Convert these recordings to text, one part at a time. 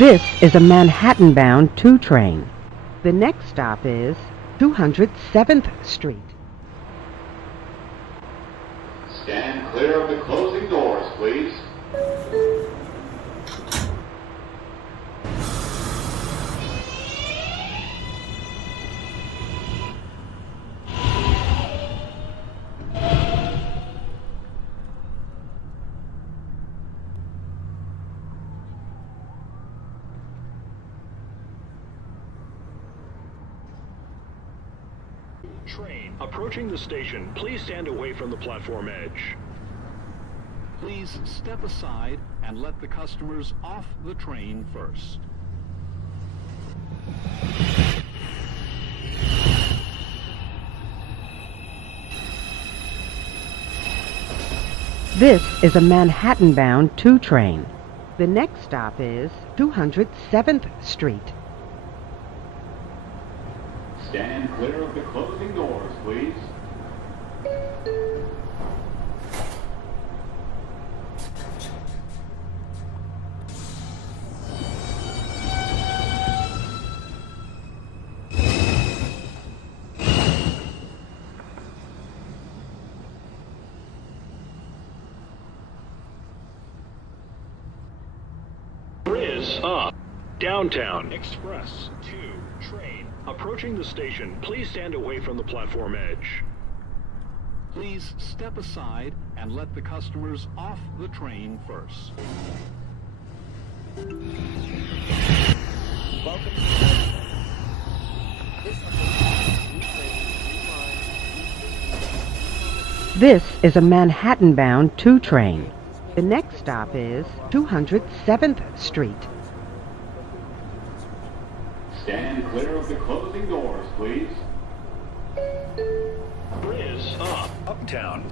This is a Manhattan-bound 2 train. The next stop is 207th Street. Stand clear of the closing doors, please. Train approaching the station. Please stand away from the platform edge. Please step aside and let the customers off the train first. This is a Manhattan-bound 2 train. The next stop is 207th Street. Stand clear of the closing doors, please. Riz up. Downtown Express 2 train approaching the station. Please stand away from the platform edge. Please step aside and let the customers off the train first. Welcome to This is a Manhattan-bound 2 train. The next stop is 207th Street. Stand clear of the closing doors, please. Riz up. Uptown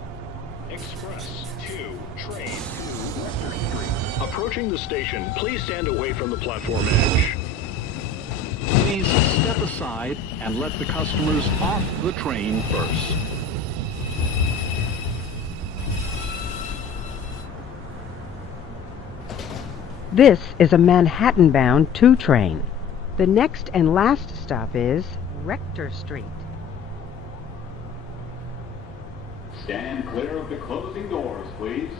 Express 2 train to Western Street. Approaching the station. Please stand away from the platform edge. Please step aside and let the customers off the train first. This is a Manhattan-bound 2 train. The next and last stop is Rector Street. Stand clear of the closing doors, please.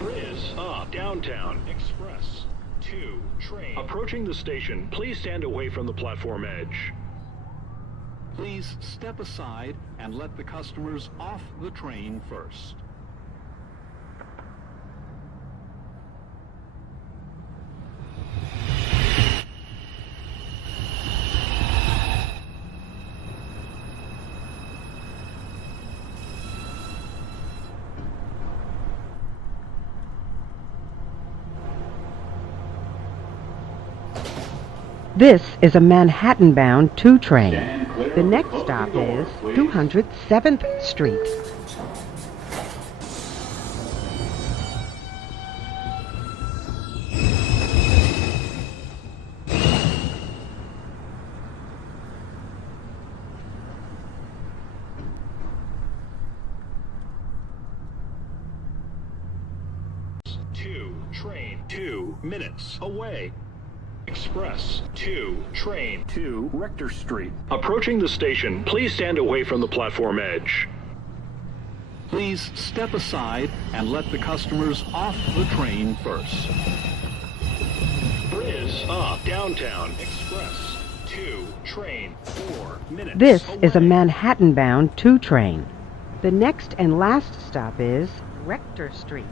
Riz up. Downtown Express 2 train approaching the station. Please stand away from the platform edge. Please step aside and let the customers off the train first. This is a Manhattan-bound 2 train. Stand clear The of next closing stop doors, is please. 207th Street. Two train 2 minutes away. Express 2 train to Rector Street. Approaching the station. Please stand away from the platform edge. Please step aside and let the customers off the train first. Riz up. Downtown Express 2 train 4 minutes This away. is a Manhattan-bound 2 train. The next and last stop is Rector Street.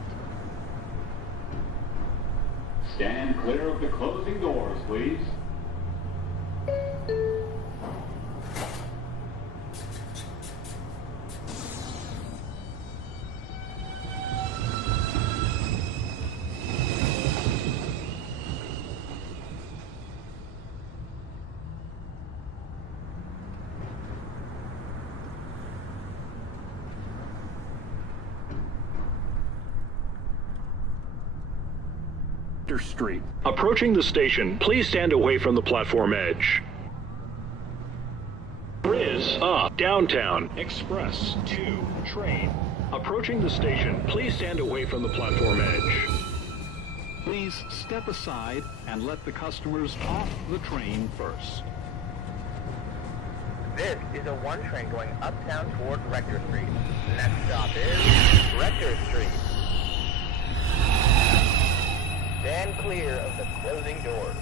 Stand clear of the closing doors, please. Rector Street. Approaching the station, please stand away from the platform edge. Riz up, downtown, express, 2, train. Approaching the station, please stand away from the platform edge. Please step aside and let the customers off the train first. This is a 1 train going uptown toward Rector Street. Next stop is Rector Street. Stand clear of the closing doors.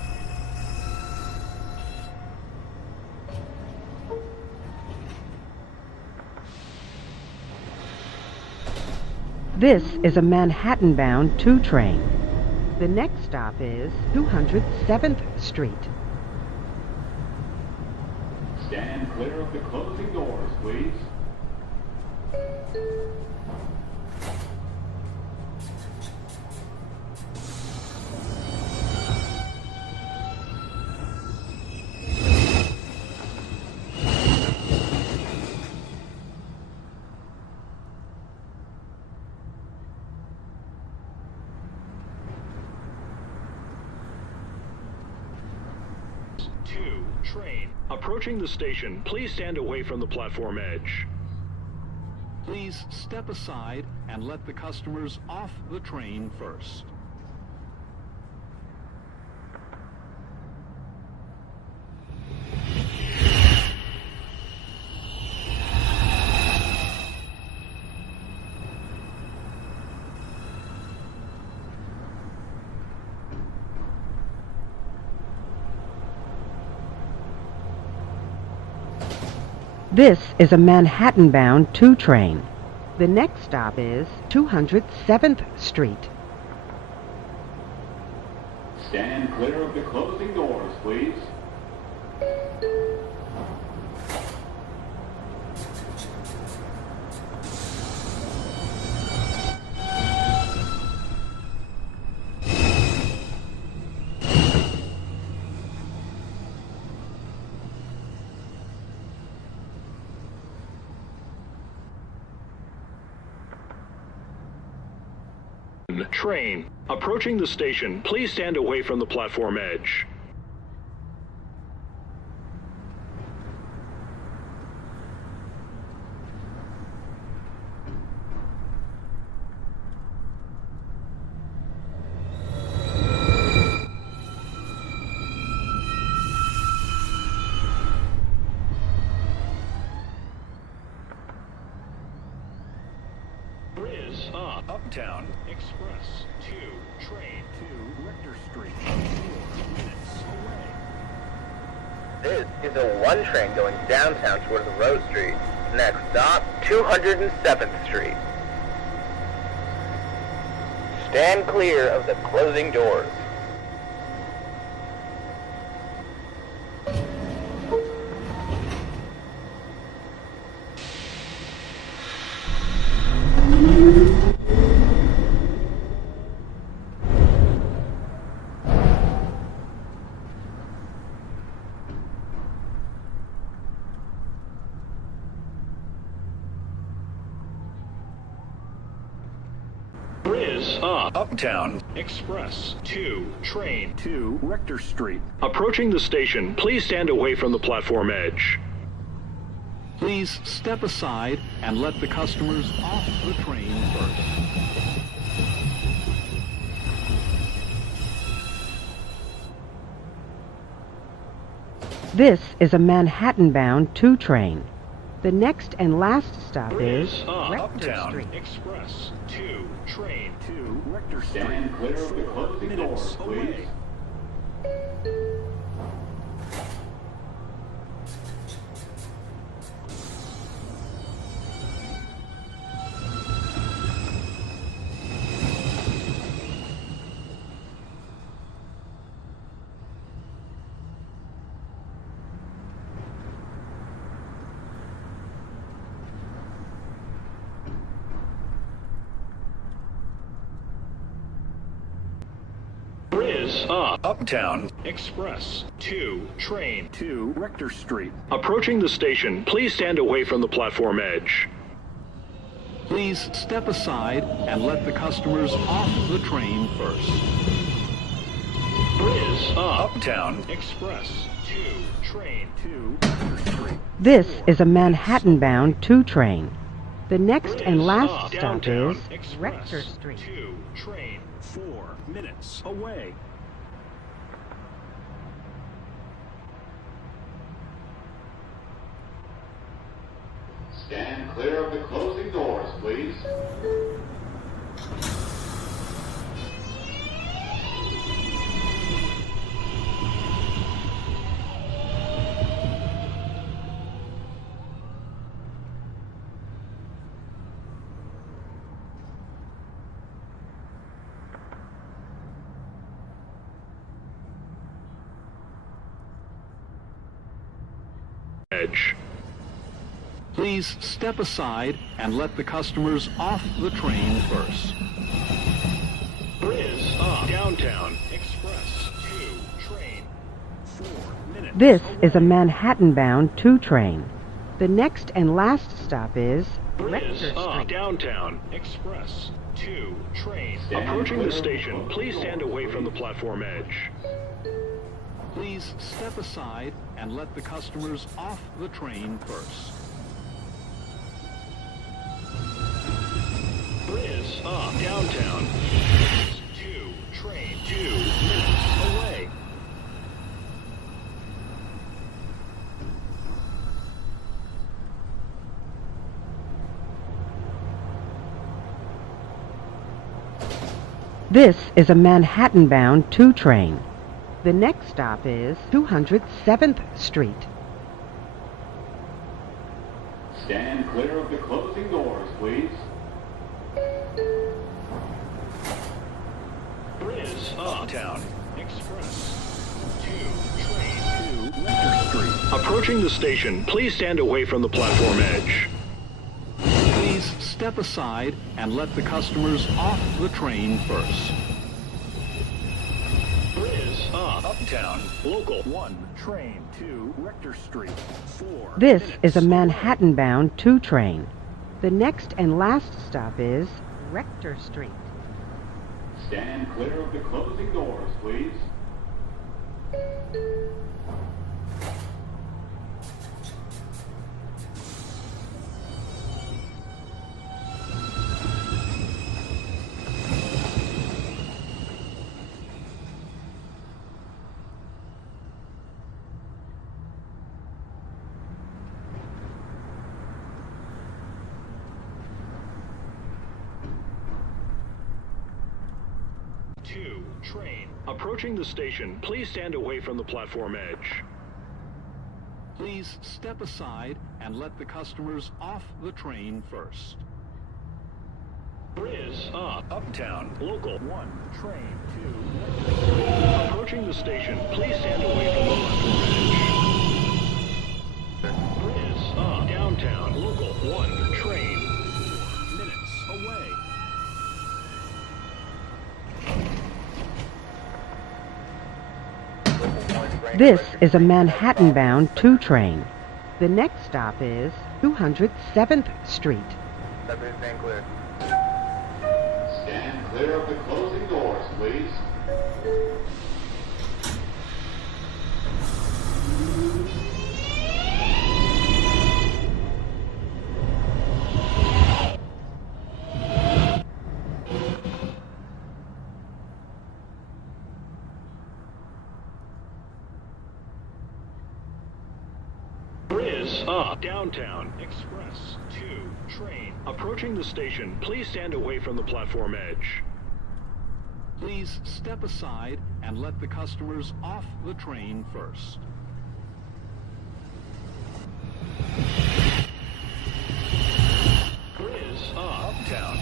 This is a Manhattan-bound 2 train. The next stop is 207th Street. Stand clear of the closing doors, please. Train. Approaching the station, please stand away from the platform edge. Please step aside and let the customers off the train first. This is a Manhattan-bound 2 train. The next stop is 207th Street. Stand clear of the closing doors, please. Train. Approaching the station, please stand away from the platform edge. Uptown Express 2, train to Rector Street. 4 minutes away. This is a 1 train going downtown towards Rose Street. Next stop, 207th Street. Stand clear of the closing doors. Uptown Express 2, train to Rector Street. Approaching the station, please stand away from the platform edge. Please step aside and let the customers off the train first. This is a Manhattan-bound 2 train. The next and last stop is Rector Uptown Street. Express 2, train to Rector Street. Stand clear of the 4 closing minutes doors, please. away. Uptown Express 2, train to Rector Street. Approaching the station, please stand away from the platform edge. Please step aside and let the customers off the train first. Bridge Uptown Express 2, train 2, Rector Street. This is a Manhattan-bound 2 train. The next and last stop Downtown is Express Rector Street. 2, train 4 minutes away. Stand clear of the closing doors, please. Edge. Please step aside and let the customers off the train first. Bridge Downtown Express 2, train 4 minutes This away. is a Manhattan-bound 2 train. The next and last stop is Rector Bridge Street. Downtown Express 2, train. Stand Approaching the clear. station, please stand away from the platform edge. Please step aside and let the customers off the train first. Bridge Downtown. 2, train 2 minutes away. This is a Manhattan-bound 2 train. The next stop is 207th Street. Stand clear of the closing doors, please. Bridge Uptown Express 2, train 2, Rector Street. Approaching the station, please stand away from the platform edge. Please step aside and let the customers off the train first. Bridge Uptown Local 1, train 2, Rector Street 4. This minutes is a away. Manhattan-bound 2 train. The next and last stop is Rector Street. Stand clear of the closing doors, please. Train. Approaching the station, please stand away from the platform edge. Please step aside and let the customers off the train first. Bridge Uptown Local 1, train 2. Approaching the station, please stand away from the platform edge. Bridge Downtown Local 1, train 4 minutes away. This is a Manhattan-bound 2 train. The next stop is 207th Street. Subject stand clear. Stand clear of the closing doors, please. Downtown Express 2, train. Approaching the station, please stand away from the platform edge. Please step aside and let the customers off the train first. Bridge Uptown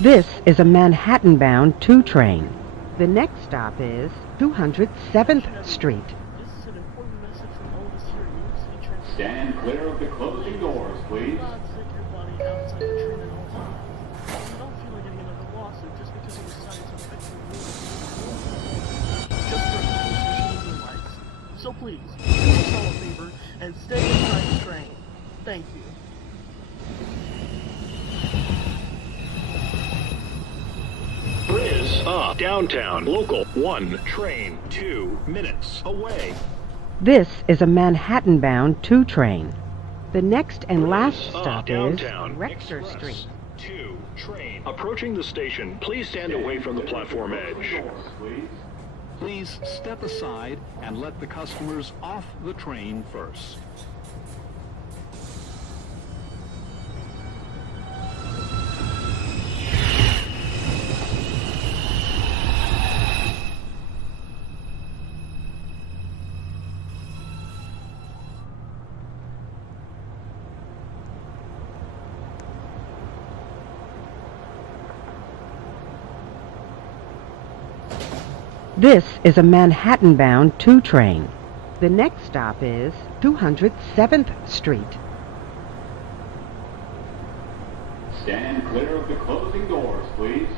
This is a Manhattan-bound 2 train. The next stop is 207th Street. This is an important message from all of us here at New York City Transit. Stand clear of the closing doors, please. God set your body outside the train at all times. You don't feel like getting another lawsuit just because you decided to affect the rules. Just for constitutions and rights. So please, do us all a favor and stay inside the train. Thank you. Downtown. Local 1. Train 2 minutes away. This is a Manhattan-bound 2 train. The next and last stop is Downtown. Rector Express Street. 2 train. Approaching the station, please stand away from the platform edge. Please step aside and let the customers off the train first. This is a Manhattan-bound 2 train. The next stop is 207th Street. Stand clear of the closing doors, please.